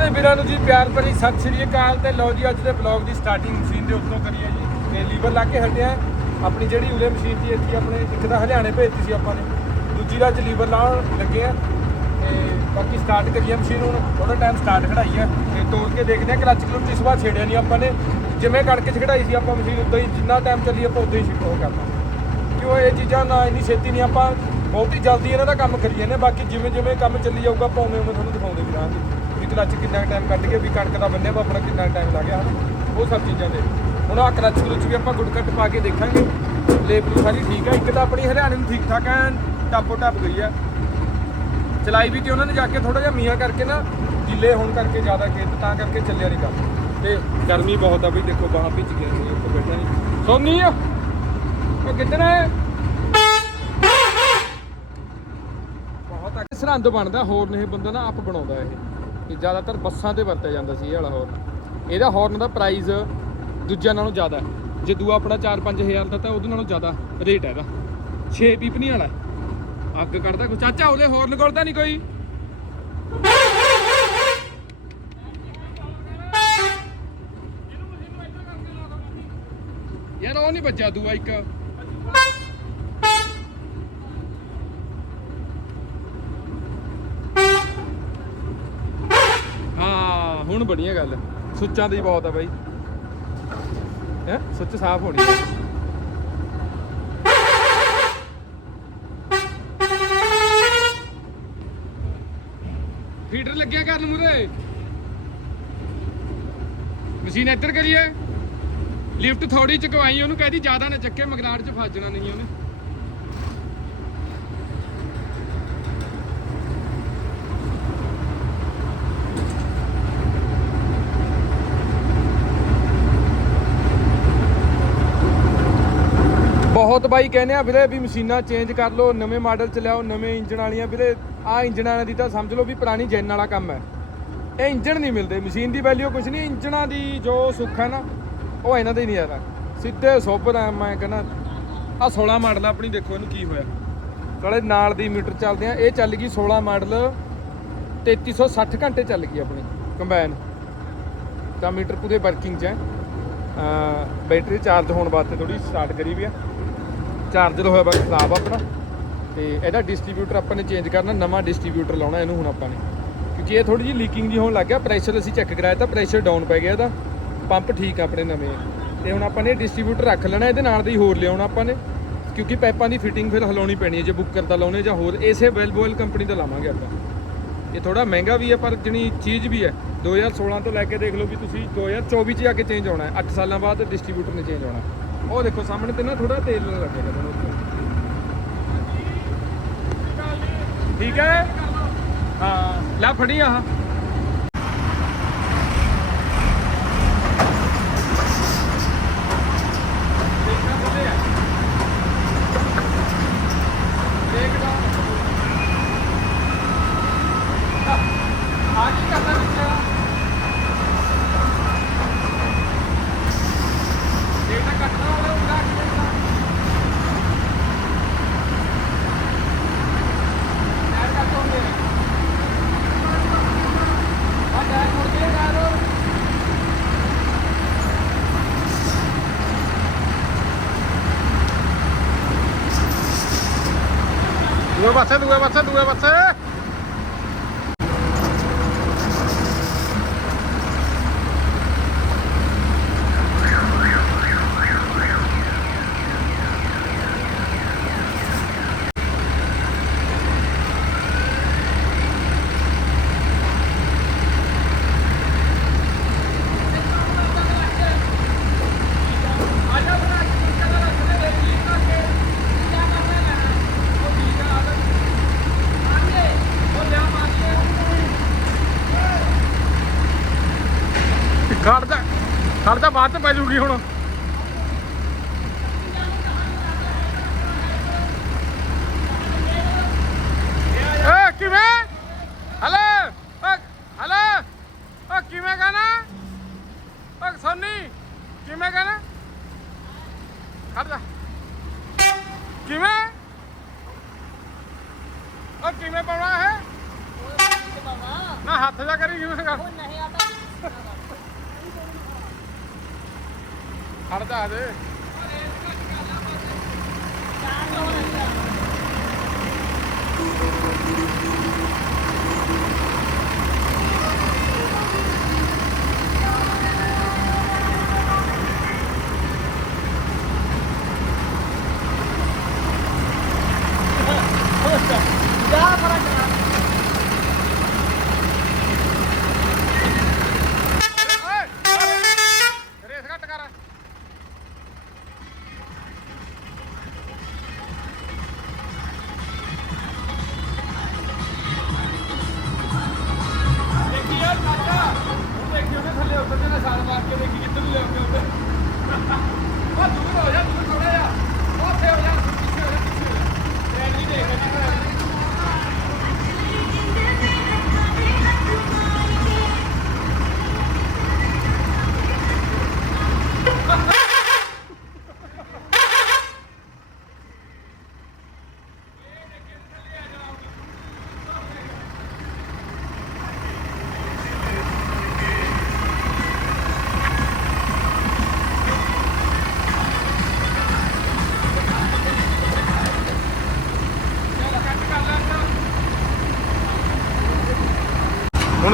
ਸਾਰੇ ਵੀਰਾਂ ਨੂੰ ਜੀ ਪਿਆਰ ਭਰੀ ਸਤਿ ਸ੍ਰੀ ਅਕਾਲ ਤੇ ਲਓ ਜੀ, ਅੱਜ ਦੇ ਬਲੌਗ ਦੀ ਸਟਾਰਟਿੰਗ ਮਸ਼ੀਨ ਦੇ ਉੱਤੋਂ ਕਰੀਏ ਜੀ। ਤੇ ਲੀਵਰ ਲਾ ਕੇ ਹਟਿਆ ਆਪਣੀ ਜਿਹੜੀ ਉਰੇ ਮਸ਼ੀਨ ਸੀ, ਇੱਥੇ ਆਪਣੇ ਇੱਕ ਤਾਂ ਹਰਿਆਣੇ ਭੇਜਤੀ ਸੀ ਆਪਾਂ ਨੇ। ਦੂਜੀ ਦਾ ਅੱਜ ਲੀਵਰ ਲਾਉਣ ਲੱਗੇ ਆ। ਤੇ ਬਾਕੀ ਸਟਾਰਟ ਕਰੀਏ ਮਸ਼ੀਨ ਹੁਣ। ਥੋੜਾ ਟਾਈਮ ਸਟਾਰਟ ਖੜਾਈ ਹੈ ਤੇ ਤੋੜ ਕੇ ਦੇਖਦੇ ਆ ਕਲੱਚ ਕਲੁੱਚ ਇਸ ਵਾਰ ਛੇੜਿਆ ਨਹੀਂ ਆਪਾਂ ਨੇ। ਜਿਵੇਂ ਕਣਕ 'ਚ ਖੜਾਈ ਸੀ ਆਪਾਂ ਮਸ਼ੀਨ ਉਦਾਂ ਹੀ, ਜਿੰਨਾ ਟਾਈਮ ਚੱਲੀ ਆਪਾਂ ਉਦਾਂ ਹੀ ਸ਼ਿਫਟ ਹੋ ਕਰਨਾ। ਕਿਉਂ ਇਹ ਚੀਜ਼ਾਂ ਨਾ, ਇੰਨੀ ਛੇਤੀ ਨਹੀਂ ਆਪਾਂ, ਬਹੁਤ ਹੀ ਜਲਦੀ ਇਹਨਾਂ ਦਾ ਕੰਮ ਕਰੀਏ ਨੇ। ਬਾਕੀ ਜਿਵੇਂ ਜਿਵੇਂ ਕੰਮ ਚੱਲੀ ਜਾਊਗਾ, ਆਪਾਂ ਉਵੇਂ ਉਵੇਂ ਤੁਹਾਨੂੰ ਦਿਖਾਉਂਦੇ ਵੀ ਰਹਾਂਗੇ। ਕਲਚ ਕਿੰਨਾ ਟਾਈਮ ਕੱਢ ਕੇ ਵੀ ਕਣਕ ਦਾ ਬੰਨੇ ਵਾ, ਆਪਣਾ ਕਿੰਨਾ ਟਾਈਮ ਲੱਗ ਗਿਆ, ਹਨਾ? ਉਹ ਸਭ ਚੀਜ਼ਾਂ ਦੇ ਹੁਣ ਆ ਕਲਚ ਕਲੁੱਚ ਵੀ ਆਪਾਂ ਗੁੜ ਕੱਟ ਪਾ ਕੇ ਦੇਖਾਂਗੇ। ਲੇਬਲ ਸਾਰੀ ਠੀਕ ਆ, ਇੱਕ ਤਾਂ ਆਪਣੀ ਹਰਿਆਣੇ ਨੂੰ ਠੀਕ ਠਾਕ ਐ ਟੱਪੋ ਟੱਪ ਗਈ ਹੈ ਚਲਾਈ ਵੀ ਤੇ ਉਹਨਾਂ ਨੇ ਜਾ ਕੇ ਥੋੜਾ ਜਿਹਾ ਮੀਆਂ ਕਰਕੇ ਨਾ, ਗਿੱਲੇ ਹੋਣ ਕਰਕੇ ਜ਼ਿਆਦਾ ਖੇਤ, ਤਾਂ ਕਰਕੇ ਚੱਲਿਆ ਨਹੀਂ ਕੰਮ। ਤੇ ਗਰਮੀ ਬਹੁਤ ਆ ਵੀ ਦੇਖੋ, ਬਾਹਰ ਭਿੱਜ ਗਿਆ ਸੀ, ਉੱਥੇ ਬੈਠਾ ਨਹੀਂ ਸੋਨੀ, ਉਹ ਕਿੱਧਰ ਹੈ ਬਹੁਤ ਸਰਹੰਦ ਬਣਦਾ, ਹੋਰ ਨਹੀਂ ਬੰਦਾ ਨਾ ਆਪ ਬਣਾਉਂਦਾ ਇਹ। ਤੇ ਜ਼ਿਆਦਾਤਰ ਬੱਸਾਂ ਤੇ ਵਰਤਿਆ ਜਾਂਦਾ ਸੀ ਇਹ ਵਾਲਾ ਹੌਰਨ ਇਹਦਾ ਹੌਰਨ ਦਾ ਪ੍ਰਾਈਸ ਦੂਜਿਆਂ ਨਾਲੋਂ ਜ਼ਿਆਦਾ ਹੈ। ਜੇ ਦੂਆ ਆਪਣਾ 4-5000 ਦਾ ਤਾਂ ਉਹਦੇ ਨਾਲੋਂ ਜ਼ਿਆਦਾ ਰੇਟ ਹੈ ਇਹਦਾ। 6 ਪੀਪਨੀ ਵਾਲਾ। ਅੱਗ ਕੱਢਦਾ ਕੋਈ। ਚਾਚਾ, ਉਹਦੇ ਹੌਰਨ ਕੋਲ ਨਹੀਂ ਕੋਈ। ਯਾਰ, ਉਹ ਨਹੀਂ ਬੱਚਾ ਦੂਆ ਇੱਕ। ਹਾਂ ਹੁਣ ਬੜੀਆਂ ਗੱਲ। ਸੁੱਚਾਂ ਦੀ ਬਹੁਤ ਆ ਬਾਈ। ਹੈ? ਸੁੱਚ ਸਾਫ਼ ਹੋਣੀ। ਆ। ਫੀਡਰ ਲੱਗਿਆ ਕਰਨ ਮੁਰੇ ਮਸ਼ੀਨ ਇੱਧਰ ਕਰੀਏ। ਲਿਫਟ ਥੋੜੀ ਚਕਵਾਈ, ਉਹਨੂੰ ਕਹਦੀ ਜ਼ਿਆਦਾ ਨਾ ਚੱਕੇ ਮਗਰਾੜ ਚ ਫਸ ਜਾਣਾ ਨਹੀਂ ਉਹਨੇ ਬਹੁਤ ਬਾਈ ਕਹਿੰਦੇ ਆ ਵੀਰੇ ਵੀ ਮਸ਼ੀਨਾਂ ਚੇਂਜ ਕਰ ਲਓ, ਨਵੇਂ ਮਾਡਲ ਚ ਲਿਆਓ ਨਵੇਂ ਇੰਜਣ ਵਾਲੀਆਂ। ਵੀਰੇ ਆ ਇੰਜਣਾਂ ਦੀ ਤਾਂ ਸਮਝ ਲਓ ਵੀ ਪੁਰਾਣੀ ਜੈਨ ਵਾਲਾ ਕੰਮ ਹੈ। ਇਹ ਇੰਜਣ ਨਹੀਂ ਮਿਲਦੇ ਮਸ਼ੀਨ ਦੀ ਵੈਲਿਊ ਕੁਝ ਨਹੀਂ ਇੰਜਣਾਂ ਦੀ ਜੋ ਸੁੱਖ ਹੈ ਨਾ, ਉਹ ਇਹਨਾਂ ਦੇ ਹੀ ਨਹੀਂ ਆਦਾ ਸਿੱਧੇ ਸੁਪਰ ਆ ਮੈਂ ਕਹਿੰਦਾ ਆ 16 ਮਾਡਲ ਆਪਣੀ ਦੇਖੋ ਇਹਨੂੰ ਕੀ ਹੋਇਆ। ਕਾਲੇ ਨਾਲ ਦੀ ਮੀਟਰ ਚੱਲਦੇ ਆ, ਇਹ ਚੱਲ ਗਈ 16 ਮਾਡਲ 3360 ਘੰਟੇ ਚੱਲ ਗਈ ਆਪਣੀ ਕੰਬਾਈਨ ਤਾਂ ਮੀਟਰ ਪੂਰੇ ਵਰਕਿੰਗ 'ਚ ਹੈ। ਬੈਟਰੀ ਚਾਰਜ ਹੋਣ ਵਾਸਤੇ ਥੋੜੀ ਸਟਾਰਟ ਕਰੀ ਵੀ ਆ। ਚਾਰਜਰ ਹੋਇਆ ਵਾ ਖਰਾਬ ਆਪਣਾ। ਤੇ ਇਹਦਾ ਡਿਸਟ੍ਰੀਬਿਊਟਰ ਆਪਾਂ ਨੇ ਚੇਂਜ ਕਰਨਾ, ਨਵਾਂ ਡਿਸਟ੍ਰੀਬਿਊਟਰ ਲਾਉਣਾ ਇਹਨੂੰ ਹੁਣ ਆਪਾਂ ਨੇ। ਕਿਉਂਕਿ ਇਹ ਥੋੜੀ ਜਿਹੀ ਲੀਕਿੰਗ ਜੀ ਹੋਣ ਲੱਗ ਗਿਆ ਪ੍ਰੈਸ਼ਰ ਅਸੀਂ ਚੈੱਕ ਕਰਾਇਆ ਤਾਂ ਪ੍ਰੈਸ਼ਰ ਡਾਊਨ ਪੈ ਗਿਆ ਇਹਦਾ। ਪੰਪ ਠੀਕ ਆ ਆਪਣੇ ਨਵੇਂ। ਆ। ਤੇ ਹੁਣ ਆਪਾਂ ਨੇ ਡਿਸਟ੍ਰੀਬਿਊਟਰ ਰੱਖ ਲੈਣਾ, ਇਹਦੇ ਨਾਲ ਦਾ ਹੀ ਹੋਰ ਲਿਆਉਣਾ ਆਪਾਂ ਨੇ। ਕਿਉਂਕਿ ਪਾਈਪਾਂ ਦੀ ਫਿਟਿੰਗ ਫਿਰ ਹਲਾਉਣੀ ਪੈਣੀ ਹੈ, ਜੇ ਬੁੱਕਰ ਦਾ ਲਾਉਣੇ ਜਾਂ ਹੋਰ, ਇਸੇ ਵੈਲ ਬੋਇਲ ਕੰਪਨੀ ਦਾ ਲਾਵਾਂਗੇ ਆਪਾਂ। ਇਹ ਥੋੜਾ ਮਹਿੰਗਾ ਵੀ ਹੈ, ਪਰ ਜਣੀ ਚੀਜ਼ ਵੀ ਹੈ 2016 ਤੋਂ ਲੈ ਕੇ ਦੇਖ ਲਓ ਵੀ ਤੁਸੀਂ 2024 ਚ ਜਾ ਕੇ ਚੇਂਜ ਆਉਣਾ ਹੈ। 8 ਸਾਲਾਂ ਬਾਅਦ ਡਿਸਟ੍ਰੀਬਿਊਟਰ ਨੇ ਚੇਂਜ ਆਉਣਾ ਉਹ ਦੇਖੋ ਸਾਹਮਣੇ ਤੇ ਨਾ ਥੋੜਾ ਤੇਲ ਲੱਗੇਗਾ ਤੁਹਾਨੂੰ ਠੀਕ ਹੈ? ਹਾਂ, ਲੈ ਫੜੀ ਆਹ। ਆ ਕੀ ਕਰਦਾ ਵਿੱਚ ਡੇਟਾ ਕੱਟਣਾ ਹੋਵੇ ਉਹਦਾ ਕਿਹਦਾ ਟਾਇਰ ਕੱਟ ਹੋਣਗੇ ਆ ਟਾਇਰ ਮੁੜ ਕੇ ਟਾਇਰ ਦੂਏ ਪਾਸੇ ਦੂਏ ਪਾਸੇ ਦੂਏ ਪਾਸੇ ਖੜਦਾ ਖੜਦਾ ਜੂਗੀ ਹੁਣ। ਏ ਕਿਵੇਂ? ਹਲੋ ਹਲੋ ਓ ਕਿਵੇਂ ਕਹਣਾ? ਓ ਸੋਨੀ ਕਿਵੇਂ ਕਹਣਾ? ਖੜਦਾ ਕਿਵੇਂ? ਓ ਕਿਵੇਂ ਪਾਉਣਾ ਹੈ ਨਾ ਹੱਥ ਜਾ ਕਰੀ ਯੂਜ਼ ਕਰ? ਨਹੀਂ। ਆਤਾ ਖੜ ਜਾ ਦੇ। ਜਾ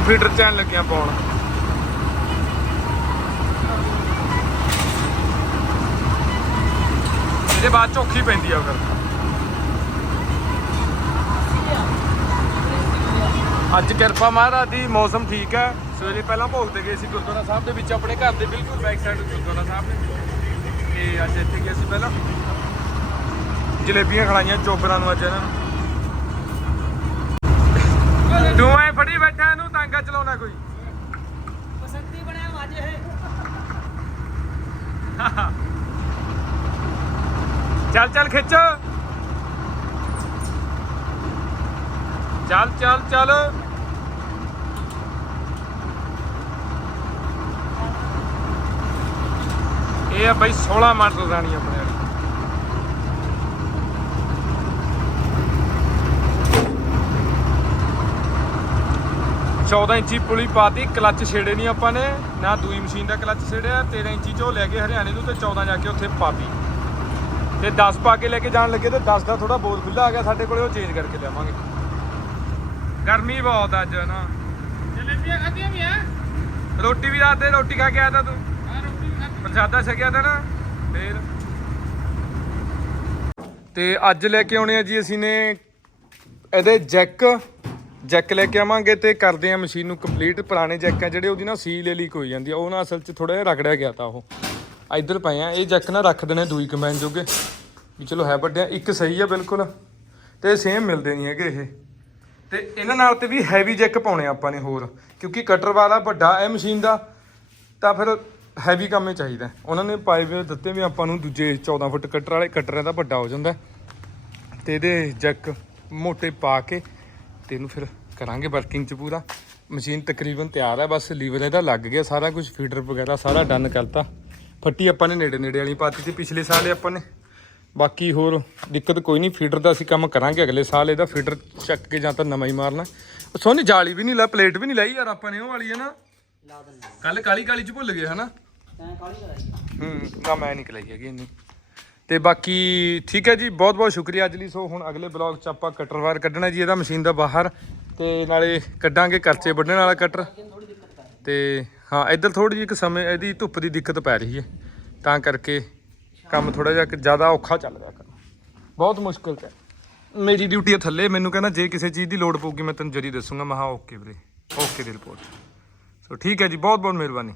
ਫੀਡਰ ਚੈਨ ਲੱਗਿਆ ਪਾਉਣ। ਇਹਦੇ ਬਾਅਦ ਝੋਖੀ ਪੈਂਦੀ ਆ ਫਿਰ। ਅੱਜ ਕਿਰਪਾ ਮਹਾਰਾਜ ਦੀ, ਮੌਸਮ ਠੀਕ ਹੈ। ਸਵੇਰੇ ਪਹਿਲਾਂ ਭੋਗ ਤੇ ਗਏ ਸੀ ਗੁਰਦੁਆਰਾ ਸਾਹਿਬ ਦੇ ਵਿੱਚ, ਆਪਣੇ ਘਰ ਦੇ ਬਿਲਕੁਲ ਬੈਕ ਸਾਈਡ ਗੁਰਦੁਆਰਾ ਸਾਹਿਬ ਨੇ ਤੇ ਅੱਜ ਇੱਥੇ ਗਏ ਸੀ ਪਹਿਲਾਂ। ਜਲੇਬੀਆਂ ਖਲਾਈਆਂ ਚੋਬਰਾਂ ਨੂੰ ਅੱਜ ਇਹਨਾਂ ਨੂੰ। ਤੂੰ ਐ ਫੜੀ ਬੈਠਾ ਇਹਨੂੰ ਤਾਂਗਾ ਚਲਾਉਣਾ ਕੋਈ। ਬਸੰਤੀ ਬਣਿਆ ਚੱਲ ਚੱਲ ਖਿੱਚ। ਚੱਲ ਚੱਲ ਚੱਲ। ਇਹ ਆ ਬਈ 16 ਮਾਡਲ ਰਾਣੀ ਆਪਣੇ ਵਾਲੀ ਚੌਦਾਂ ਇੰਚੀ ਪੁਲੀ ਪਾਤੀ ਕਲੱਚ ਛੇੜੇ ਨਹੀਂ ਆਪਾਂ ਨੇ ਨਾ ਦੂਈ ਮਸ਼ੀਨ ਦਾ ਕਲੱਚ ਛੇੜਿਆ 13 ਇੰਚੀ ਚੋਂ ਲੈ ਕੇ ਹਰਿਆਣੇ ਨੂੰ ਤੇ 14 ਜਾ ਕੇ ਉੱਥੇ ਪਾਤੀ। ਤੇ 10 ਪਾ ਕੇ ਲੈ ਕੇ ਜਾਣ ਲੱਗੇ ਤੇ 10 ਦਾ ਥੋੜਾ ਬੋਰ ਖੁੱਲਾ ਆ ਗਿਆ ਸਾਡੇ ਕੋਲੇ ਉਹ ਚੇਂਜ ਕਰਕੇ ਲਿਆਵਾਂਗੇ। ਗਰਮੀ ਬਹੁਤ ਅੱਜ ਨਾ? ਜਲੇਬੀਆਂ ਖਾਧੀਆਂ ਵੀ ਆ? ਰੋਟੀ ਵੀ ਰਾਤ ਦੇ ਰੋਟੀ ਖਾ ਕੇ ਆਇਆ ਤਾ ਤੂੰ। ਰੋਟੀ ਖਾਧੀ। ਪ੍ਰਸ਼ਾਦਾ ਛਕਿਆ ਤਾ ਨਾ ਫੇਰ। ਤੇ ਅੱਜ ਲੈ ਕੇ ਆਉਣੇ ਆ ਜੀ ਅਸੀਂ ਨੇ ਇਹਦੇ ਜੈਕ ਜੈਕ ਲੈ ਕੇ ਆਵਾਂਗੇ ਤੇ ਕਰਦੇ ਆ ਮਸ਼ੀਨ ਨੂੰ ਕੰਪਲੀਟ ਪੁਰਾਣੇ ਜੈਕ ਆ ਜਿਹੜੇ, ਉਹਦੀ ਨਾ ਸੀਲ ਲੀਕ ਹੋਈ ਜਾਂਦੀ ਆ। ਉਹ ਨਾ ਅਸਲ 'ਚ ਥੋੜਾ ਜਿਹਾ ਰਗੜਿਆ ਗਿਆ ਤਾਂ ਉਹ। ਇੱਧਰ ਪਏ ਆ। ਇਹ ਜੈਕ ਨਾ ਰੱਖ ਦੇਣੇ ਦੂਈ ਕੰਬਾਈਨ ਜੋਗੇ। ਵੀ ਚਲੋ ਹੈ ਵੱਡਿਆ ਇੱਕ ਸਹੀ ਆ ਬਿਲਕੁਲ। ਤੇ ਸੇਮ ਮਿਲਦੇ ਨਹੀਂ ਹੈਗੇ ਇਹ। ਤੇ ਇਹਨਾਂ ਨਾਲ ਤੇ ਵੀ ਹੈਵੀ ਜੈਕ ਪਾਉਣੇ ਆਪਾਂ ਨੇ ਹੋਰ। ਕਿਉਂਕਿ ਕਟਰ ਵਾਲਾ ਵੱਡਾ ਇਹ ਮਸ਼ੀਨ ਦਾ, ਤਾਂ ਫਿਰ ਹੈਵੀ ਕੰਮ ਹੀ ਚਾਹੀਦਾ। ਉਹਨਾਂ ਨੇ ਪਾਏ ਵੀ ਦਿੱਤੇ ਵੀ ਆਪਾਂ ਨੂੰ ਦੂਜੇ 14 ਫੁੱਟ ਕਟਰ ਵਾਲੇ। ਕਟਰਾਂ ਦਾ ਵੱਡਾ ਹੋ ਜਾਂਦਾ। ਤੇ ਇਹਦੇ ਜੈਕ ਮੋਟੇ ਪਾ ਕੇ ਤੇ ਇਹਨੂੰ ਫਿਰ ਕਰਾਂਗੇ ਵਰਕਿੰਗ ਚ ਪੂਰਾ। ਮਸ਼ੀਨ ਤਕਰੀਬਨ ਤਿਆਰ ਹੈ ਬਸ ਲੀਵਰ ਇਹਦਾ ਲੱਗ ਗਿਆ ਸਾਰਾ ਕੁਝ ਫੀਡਰ ਵਗੈਰਾ ਸਾਰਾ ਡਨ ਕਰਤਾ। ਫੱਟੀ ਆਪਾਂ ਨੇ ਨੇੜੇ ਨੇੜੇ ਵਾਲੀ ਪਾਤੀ ਸੀ ਪਿਛਲੇ ਸਾਲ ਆਪਾਂ ਨੇ। ਬਾਕੀ ਹੋਰ ਦਿੱਕਤ ਕੋਈ ਨਹੀਂ ਫੀਡਰ ਦਾ ਅਸੀਂ ਕੰਮ ਕਰਾਂਗੇ ਅਗਲੇ ਸਾਲ ਇਹਦਾ ਫੀਡਰ ਚੱਕ ਕੇ ਜਾਂ ਤਾਂ ਨਵਾਂ ਹੀ ਮਾਰਨਾ। ਸੋਨੀ ਜਾਲੀ ਵੀ ਨਹੀਂ ਲਾ ਪਲੇਟ ਵੀ ਨਹੀਂ ਲਾਈ ਯਾਰ ਆਪਾਂ ਨੇ ਉਹ ਵਾਲੀ ਹੈ ਨਾ। ਲਾ ਦਿੰਦਾ ਕੱਲ ਕਾਲੀ ਕਾਲੀ ਚ ਭੁੱਲ ਗਏ ਹਨਾ? ਕਾਲੀ ਕਰਾਈ ਹੂੰ ਨਾ ਮੈਂ ਨਿਕਲਾਈ ਹੈਗੀ ਇੰਨੀ। ਤੇ ਬਾਕੀ ਠੀਕ ਹੈ ਜੀ, ਬਹੁਤ ਬਹੁਤ ਸ਼ੁਕਰੀਆ ਅੱਜ ਲਈ। ਸੋ ਹੁਣ ਅਗਲੇ ਬਲੌਗ ਚ ਆਪਾਂ ਕਟਰ ਵਾਰ ਕੱਢਣਾ ਜੀ, ਇਹਦਾ ਮਸ਼ੀਨ ਦਾ ਬਾਹਰ। ਤੇ ਨਾਲੇ ਕੱਢਾਂਗੇ ਕਰਚੇ ਵੱਢਣ ਵਾਲਾ ਕਟਰ। ਥੋੜੀ ਤੇ ਹਾਂ, ਇੱਧਰ ਥੋੜੀ ਜਿਹੀ ਇੱਕ ਸਮੇਂ, ਇਹਦੀ ਧੁੱਪ ਦੀ ਦਿੱਕਤ ਪੈ ਰਹੀ ਹੈ। ਤਾਂ ਕਰਕੇ ਕੰਮ ਥੋੜਾ ਜਿਹਾ ਜ਼ਿਆਦਾ ਔਖਾ ਚੱਲ ਰਿਹਾ ਕੰਮ। ਬਹੁਤ ਮੁਸ਼ਕਲ ਹੈ ਮੇਰੀ ਡਿਊਟੀ ਹੈ ਥੱਲੇ, ਮੈਨੂੰ ਕਹਿੰਦਾ ਜੇ ਕਿਸੇ ਚੀਜ਼ ਦੀ ਲੋੜ ਪਊਗੀ ਮੈਂ ਤੈਨੂੰ ਜਰੀ ਦੱਸੂਗਾ। ਮੈਂ ਓਕੇ ਵੀਰੇ ਓਕੇ ਦੀ ਰਿਪੋਰਟ ਸੋ ਠੀਕ ਹੈ ਜੀ, ਬਹੁਤ ਬਹੁਤ ਮਿਹਰਬਾਨੀ।